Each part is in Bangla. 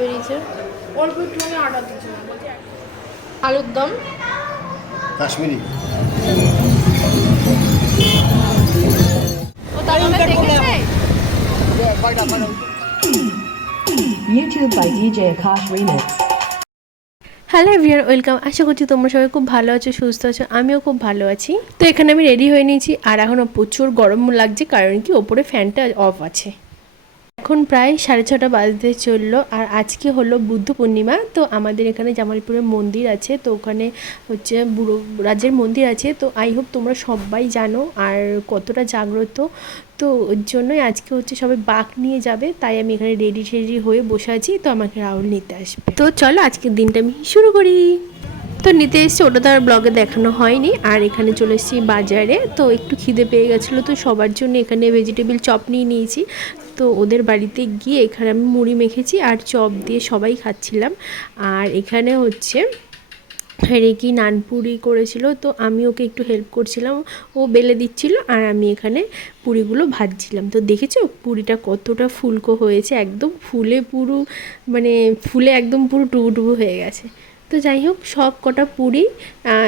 বেরিয়েছে। অল্প একটুখানি আটা দিয়েছে। আলুর দম Kashmiri. YouTube by DJ Akash Remix. Hello everyone, welcome. আশা করছি তোমরা সবাই খুব ভালো আছো, সুস্থ আছো। আমিও খুব ভালো আছি। তো এখানে আমি রেডি হয়ে নিয়েছি, আর এখনও প্রচুর গরম লাগছে, কারণ কি ওপরে ফ্যানটা অফ আছে। এখন প্রায় 6:30 বাজতে চললো, আর আজকে হলো বুদ্ধ পূর্ণিমা। তো আমাদের এখানে জামালপুরে মন্দির আছে, তো ওখানে হচ্ছে বুড়ো রাজের মন্দির আছে। তো আই হোপ তোমরা সবাই জানো আর কতটা জাগ্রত। তো ওর জন্যই আজকে হচ্ছে সবাই বাঁক নিয়ে যাবে, তাই আমি এখানে রেডি হয়ে বসে আছি। তো আমাকে রাহুল নিতে আসবে। তো চলো আজকের দিনটা আমি শুরু করি। তো নিতে এসেছি, ওটা তো আর ব্লগে দেখানো হয়নি। আর এখানে চলে এসেছি বাজারে। তো একটু খিদে পেয়ে গেছিলো, তো সবার জন্য এখানে ভেজিটেবিল চপ নিয়ে নিয়েছি। তো ওদের বাড়িতে গিয়ে এখানে আমি মুড়ি মেখেছি আর চপ দিয়ে সবাই খাচ্ছিলাম। আর এখানে হচ্ছে রেকি নানপুরি করেছিল, তো আমি ওকে একটু হেল্প করছিলাম। ও বেলে দিচ্ছিল আর আমি এখানে পুরিগুলো ভাজছিলাম। তো দেখেছো পুরিটা কতটা ফুলকো হয়েছে, একদম ফুলে পুরো মানে ফুলে একদম পুরো টুবু হয়ে গেছে। তো যাই হোক, সব কটা পুরি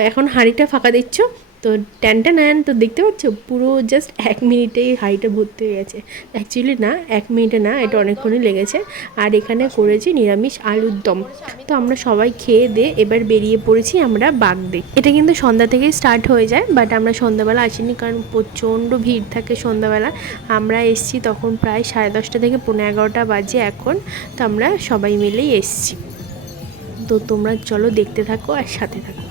এখন হাঁড়িটা ফাঁকা দিচ্ছ। তো ট্যানটা নেন, তো দেখতে পাচ্ছ পুরো জাস্ট 1 মিনিটেই হাঁড়িটা ভর্তি হয়ে গেছে। অ্যাকচুয়ালি না, 1 মিনিটে না, এটা অনেকক্ষণই লেগেছে। আর এখানে করেছি নিরামিষ আলুর দম। তো আমরা সবাই খেয়ে দিয়ে এবার বেরিয়ে পড়েছি আমরা বাগ দেখতে। এটা কিন্তু সন্ধ্যা থেকেই স্টার্ট হয়ে যায়, বাট আমরা সন্ধ্যাবেলা আসিনি, কারণ প্রচণ্ড ভিড় থাকে সন্ধ্যাবেলা। আমরা এসছি তখন প্রায় 10:30 থেকে 11:30 বাজে এখন। তো আমরা সবাই মিলেই এসছি। তো তোমরা চলো দেখতে থাকো আর সাথে থাকো।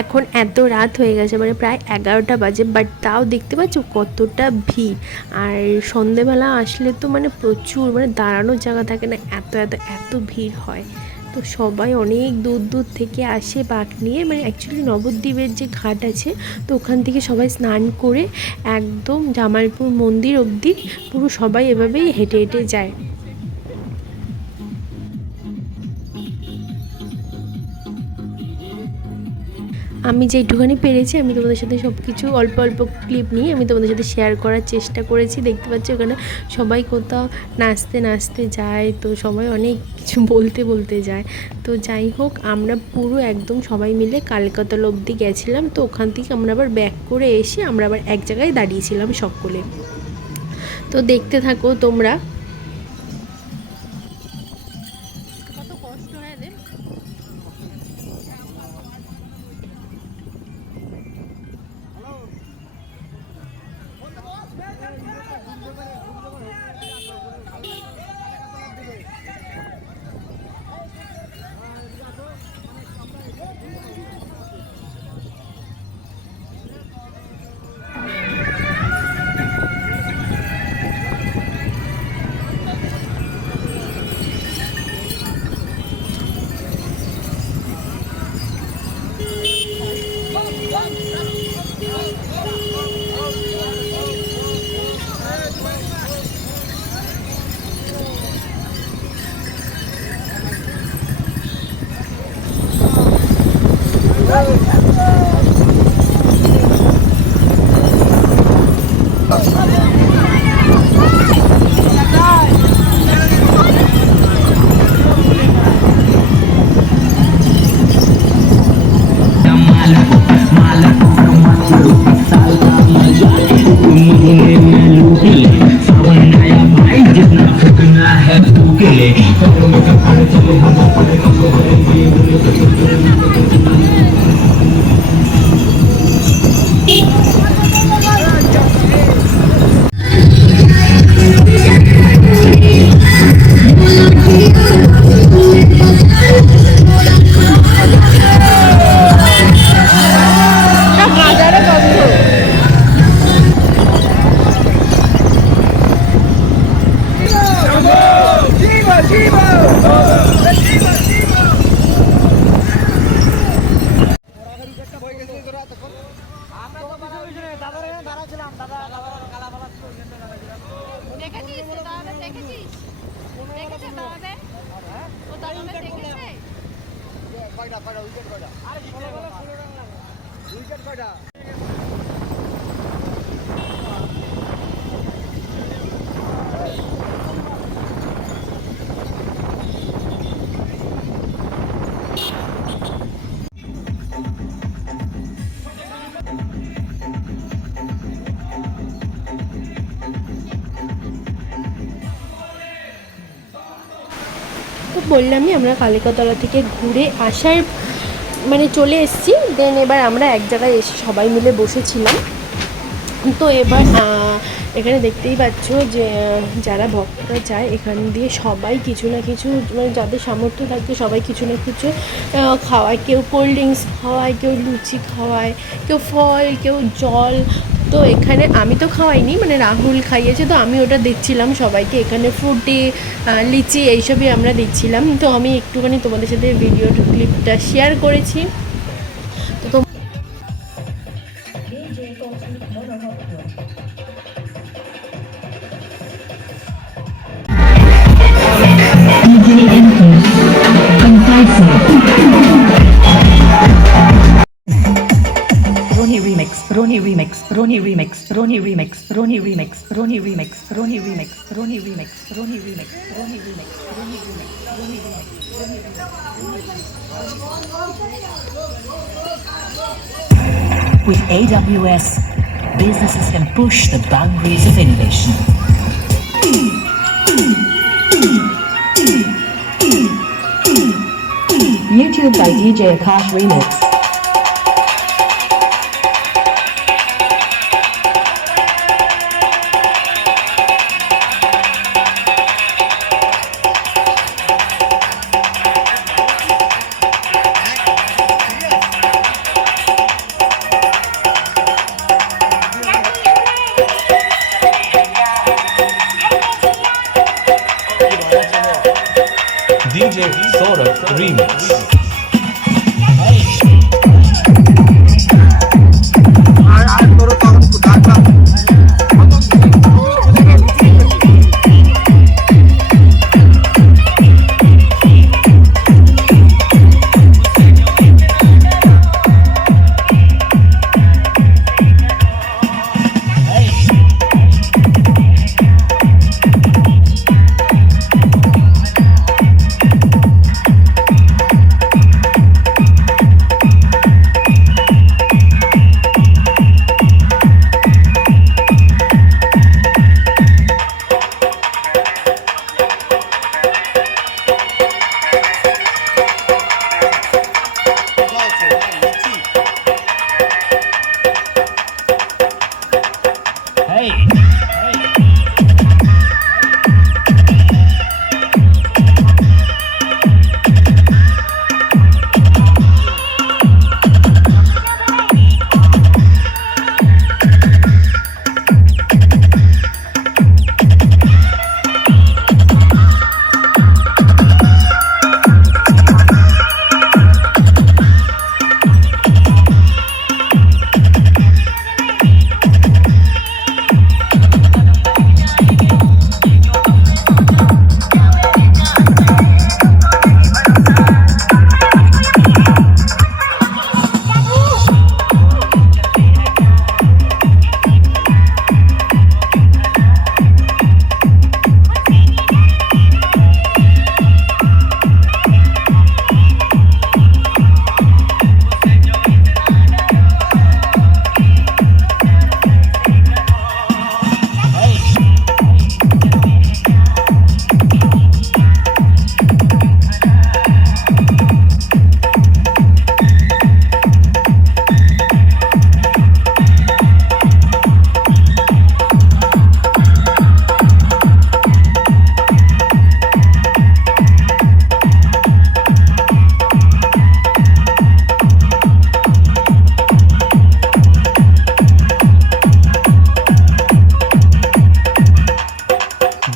এখন এত রাত হয়ে গেছে, মানে প্রায় 11টা বাজে, বাট তাও দেখতে পাচ্ছ কতটা ভিড়। আর সন্ধেবেলা আসলে তো মানে প্রচুর, মানে দাঁড়ানোর জায়গা থাকে না, এত এত এত ভিড় হয়। তো সবাই অনেক দূর দূর থেকে আসে বাঁক নিয়ে, মানে অ্যাকচুয়ালি নবদ্বীপের যে ঘাট আছে, তো ওখান থেকে সবাই স্নান করে একদম জামালপুর মন্দির অবধি পুরো সবাই এভাবেই হেঁটে হেঁটে যায়। আমি যেইটুখানি পেরেছি আমি তোমাদের সাথে সব কিছু অল্প অল্প ক্লিপ নিয়ে আমি তোমাদের সাথে শেয়ার করার চেষ্টা করেছি। দেখতে পাচ্ছি ওখানে সবাই কোথাও নাচতে নাচতে যায়, তো সবাই অনেক কিছু বলতে বলতে যায়। তো যাই হোক, আমরা পুরো একদম সবাই মিলে কালকাতলা অবধি গেছিলাম। তো ওখান থেকে আমরা আবার ব্যাক করে এসে আমরা আবার এক জায়গায় দাঁড়িয়েছিলাম সকলে। তো দেখতে থাকো তোমরা। কত কষ্ট হয় এদের। কয়টা উইকেট কয়টা? আরে 16 উইকেট কয়টা? বললামই আমরা কালিকাতলা থেকে ঘুরে আসার মানে চলে এসেছি, দেন এবার আমরা এক জায়গায় এসে সবাই মিলে বসেছিলাম। তো এবার এখানে দেখতেই পাচ্ছ যে যারা ভক্তরা যায় এখান দিয়ে সবাই কিছু না কিছু, মানে যাদের সামর্থ্য থাকছে সবাই কিছু না কিছু খাওয়ায়, কেউ কোল্ড ড্রিঙ্কস খাওয়ায়, কেউ লুচি খাওয়ায়, কেউ ফল, কেউ জল। তো এখানে আমি তো খাওয়াইনি, মানে রাহুল খাইয়েছে, তো আমি ওটা দিচ্ছিলাম সবাইকে। এখানে ফ্রুটি, লিচি এইসবই আমরা দিচ্ছিলাম। তো আমি একটুখানি তোমাদের সাথে ভিডিও ক্লিপটা শেয়ার করেছি। তো DJ input. Concise. Brony remix, Brony remix, Brony remix, Brony remix, Brony remix, Brony remix, Brony remix, Brony remix, Brony remix, Brony remix, Brony remix, Brony remix, With AWS, businesses can push the boundaries of innovation. YouTube by DJ Akash Remix. DJ Saurabh Remix.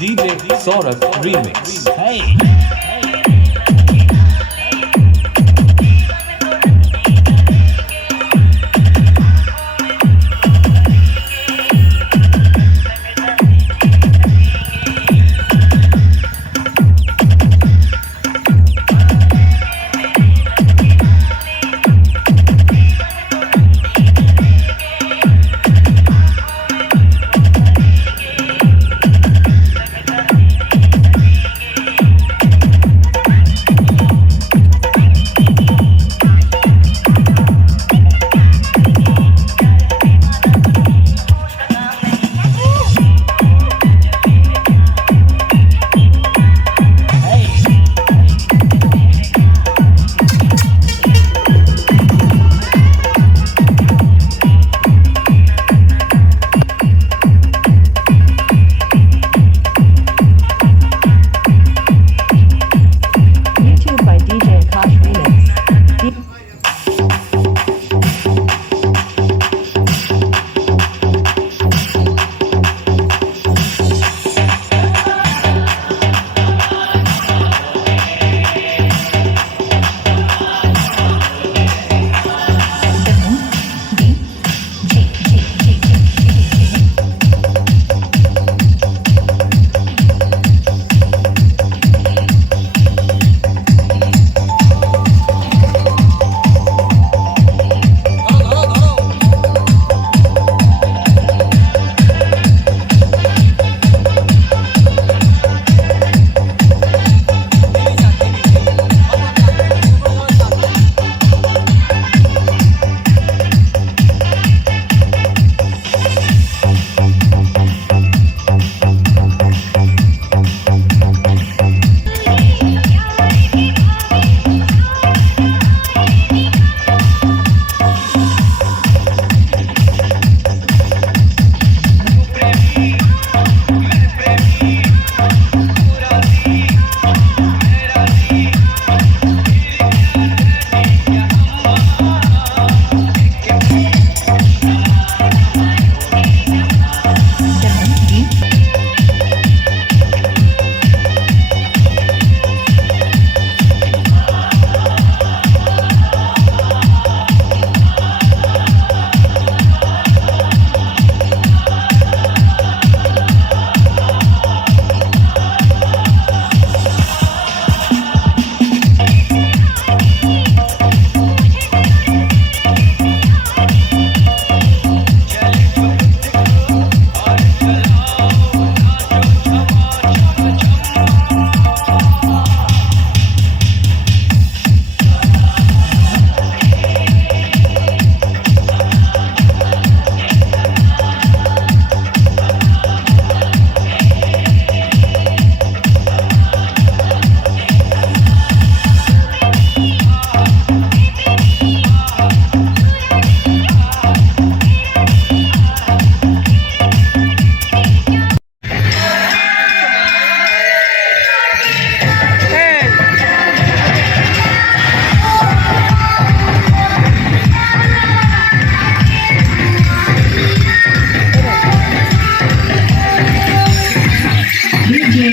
DJ Saurabh Remix. Hey!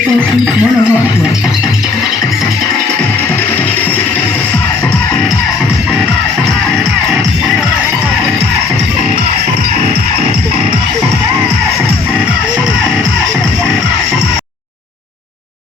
40